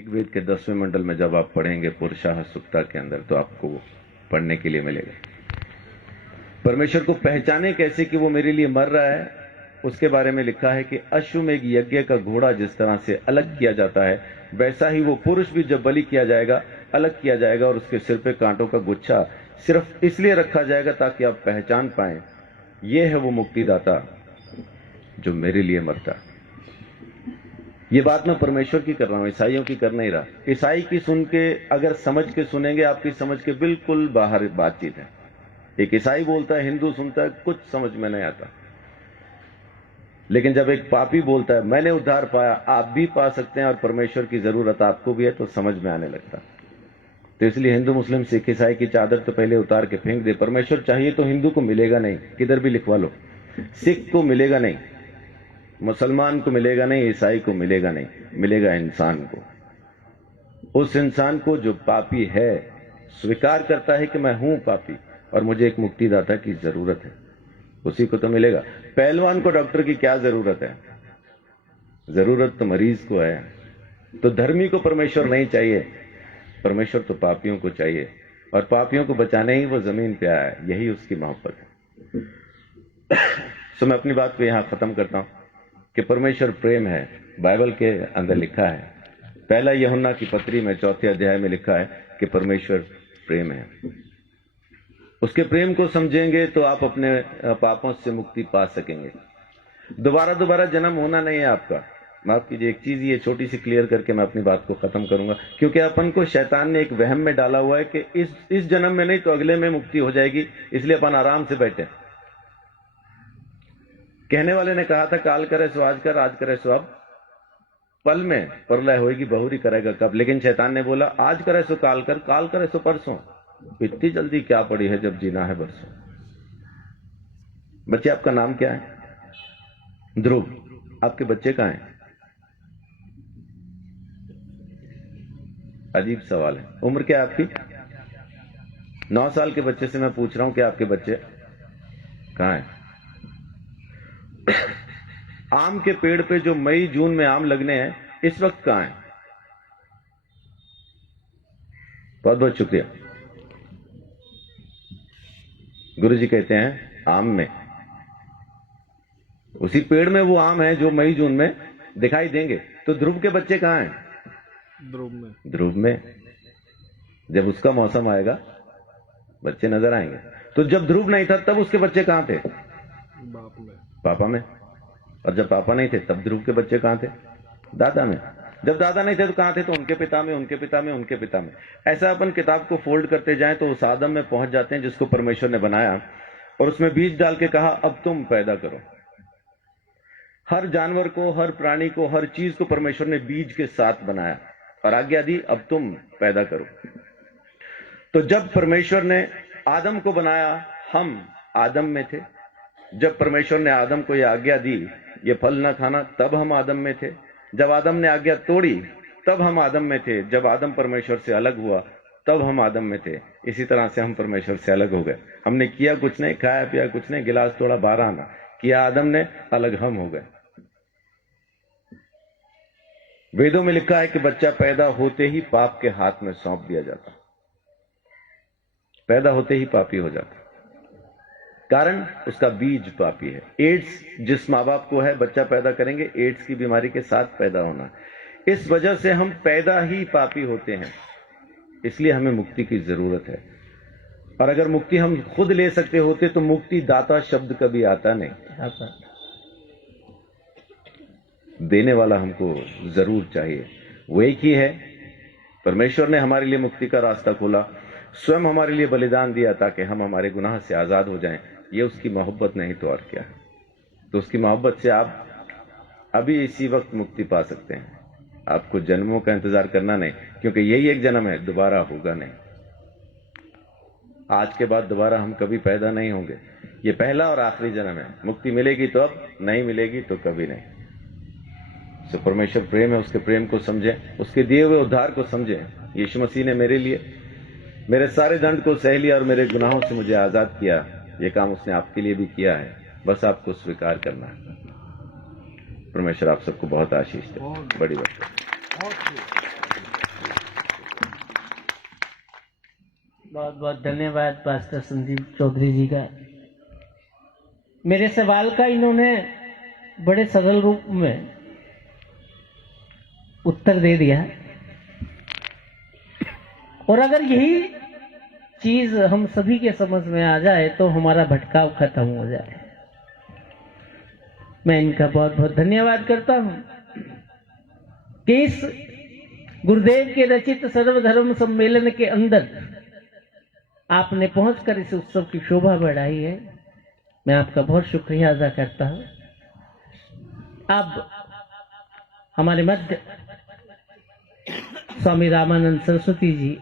ऋग्वेद के 10वें मंडल में जब आप पढ़ेंगे पुरुषाः सुक्ता के अंदर, तो आपको पढ़ने के लिए मिलेगा। परमेश्वर को पहचाने कैसे कि वो मेरे लिए मर रहा है, उसके बारे में लिखा है कि अश्वमेघ यज्ञ का घोड़ा जिस तरह से अलग किया जाता है, वैसा ही वो पुरुष भी जब बलि किया जाएगा अलग किया जाएगा, और उसके सिर पे कांटों का गुच्छा सिर्फ इसलिए रखा जाएगा ताकि आप पहचान पाएं ये है वो मुक्तिदाता जो मेरे लिए मरता। ये बात मैं परमेश्वर की कर रहा हूं, ईसाइयों की कर नहीं रहा। ईसाई की सुन के अगर समझ के सुनेंगे, आपकी समझ के बिल्कुल बाहर बातचीत है। एक ईसाई बोलता है, हिंदू सुनता है, कुछ समझ में नहीं आता। लेकिन जब एक पापी बोलता है मैंने उद्धार पाया, आप भी पा सकते हैं और परमेश्वर की जरूरत आपको भी है, तो समझ में आने लगता। तो इसलिए हिंदू मुस्लिम सिख ईसाई की चादर तो पहले उतार के फेंक दे। परमेश्वर चाहिए तो हिंदू को मिलेगा नहीं, किधर भी लिखवा लो। सिख को मिलेगा नहीं, मुसलमान को मिलेगा नहीं, ईसाई को मिलेगा नहीं, मिलेगा इंसान को। उस इंसान को जो पापी है, स्वीकार करता है कि मैं हूं पापी और मुझे एक मुक्तिदाता की जरूरत है, उसी को तो मिलेगा। पहलवान को डॉक्टर की क्या जरूरत है? जरूरत तो मरीज को है। तो धर्मी को परमेश्वर नहीं चाहिए, परमेश्वर तो पापियों को चाहिए, और पापियों को बचाने ही वो जमीन पे आया है, यही उसकी मोहब्बत है। तो मैं अपनी बात को यहां खत्म करता हूं कि परमेश्वर प्रेम है। बाइबल के अंदर लिखा है, पहला यूहन्ना की पत्री में 4 अध्याय में लिखा है कि परमेश्वर प्रेम है। उसके प्रेम को समझेंगे तो आप अपने पापों से मुक्ति पा सकेंगे। दोबारा जन्म होना नहीं है आपका। माफ कीजिए, एक चीज ये छोटी सी क्लियर करके मैं अपनी बात को खत्म करूंगा, क्योंकि अपन को शैतान ने एक वहम में डाला हुआ है कि इस जन्म में नहीं तो अगले में मुक्ति हो जाएगी, इसलिए अपन आराम से बैठे। कहने वाले ने कहा था काल करे सो आज कर, आज करे सो अब, पल में प्रलय होगी, बहुरी करेगा कब। लेकिन शैतान ने बोला आज करे सो काल कर, काल करे सो परसों। इतनी जल्दी क्या पड़ी है जब जीना है बरसों। बच्चे, आपका नाम क्या है? ध्रुव। आपके बच्चे कहां हैं? अजीब सवाल है। उम्र क्या है आपकी? 9 साल के बच्चे से मैं पूछ रहा हूं कि आपके बच्चे कहां हैं? आम के पेड़ पे जो मई जून में आम लगने हैं, इस वक्त कहां हैं? बहुत बहुत शुक्रिया। गुरुजी कहते हैं आम में, उसी पेड़ में वो आम है जो मई जून में दिखाई देंगे। तो ध्रुव के बच्चे कहां हैं? ध्रुव में। जब उसका मौसम आएगा बच्चे नजर आएंगे। तो जब ध्रुव नहीं था तब उसके बच्चे कहां थे? पापा में। और जब पापा नहीं थे तब ध्रुव के बच्चे कहां थे? दादा में। जब दादा नहीं थे तो कहां थे? तो उनके पिता में, उनके पिता में, उनके पिता में। ऐसा अपन किताब को फोल्ड करते जाएं तो उस आदम में पहुंच जाते हैं जिसको परमेश्वर ने बनाया, और उसमें बीज डाल के कहा अब तुम पैदा करो। हर जानवर को, हर प्राणी को, हर चीज को परमेश्वर ने बीज के साथ बनाया और आज्ञा दी अब तुम पैदा करो। तो जब परमेश्वर ने आदम को बनाया, हम आदम में थे। जब परमेश्वर ने आदम को यह आज्ञा दी ये फल न खाना, तब हम आदम में थे। जब आदम ने आज्ञा तोड़ी तब हम आदम में थे। जब आदम परमेश्वर से अलग हुआ तब हम आदम में थे। इसी तरह से हम परमेश्वर से अलग हो गए। हमने किया कुछ नहीं, खाया पिया कुछ नहीं, गिलास तोड़ा 12 आना किया आदम ने, अलग हम हो गए। वेदों में लिखा है कि बच्चा पैदा होते ही पाप के हाथ में सौंप दिया जाता, पैदा होते ही पापी हो जाता, कारण उसका बीज पापी है। एड्स जिस माँ बाप को है, बच्चा पैदा करेंगे एड्स की बीमारी के साथ पैदा होना। इस वजह से हम पैदा ही पापी होते हैं, इसलिए हमें मुक्ति की जरूरत है। और अगर मुक्ति हम खुद ले सकते होते तो मुक्ति दाता शब्द कभी आता नहीं। देने वाला हमको जरूर चाहिए, वो एक ही है। परमेश्वर ने हमारे लिए मुक्ति का रास्ता खोला, स्वयं हमारे लिए बलिदान दिया ताकि हम हमारे गुनाह से आजाद हो जाएं। ये उसकी मोहब्बत नहीं तो और क्या है। तो उसकी मोहब्बत से आप अभी इसी वक्त मुक्ति पा सकते हैं। आपको जन्मों का इंतजार करना नहीं, क्योंकि यही एक जन्म है, दोबारा होगा नहीं। आज के बाद दोबारा हम कभी पैदा नहीं होंगे। ये पहला और आखिरी जन्म है। मुक्ति मिलेगी तो अब, नहीं मिलेगी तो कभी नहीं। तो परमेश्वर प्रेम है, उसके प्रेम को समझें, उसके दिए हुए उद्धार को समझें। यीशु मसीह ने मेरे लिए मेरे सारे दंड को सह लिया और मेरे गुनाहों से मुझे आजाद किया। ये काम उसने आपके लिए भी किया है, बस आपको स्वीकार करना है। परमेश्वर आप सबको बहुत आशीष दे। बड़ी बात है। बहुत बहुत धन्यवाद पास्टर संदीप चौधरी जी का। मेरे सवाल का इन्होंने बड़े सरल रूप में उत्तर दे दिया, और अगर यही चीज हम सभी के समझ में आ जाए तो हमारा भटकाव खत्म हो जाए। मैं इनका बहुत बहुत धन्यवाद करता हूं कि इस गुरुदेव के रचित सर्वधर्म सम्मेलन के अंदर आपने पहुंचकर इस उत्सव की शोभा बढ़ाई है। मैं आपका बहुत शुक्रिया अदा करता हूं। अब हमारे मध्य स्वामी रामानंद सरस्वती जी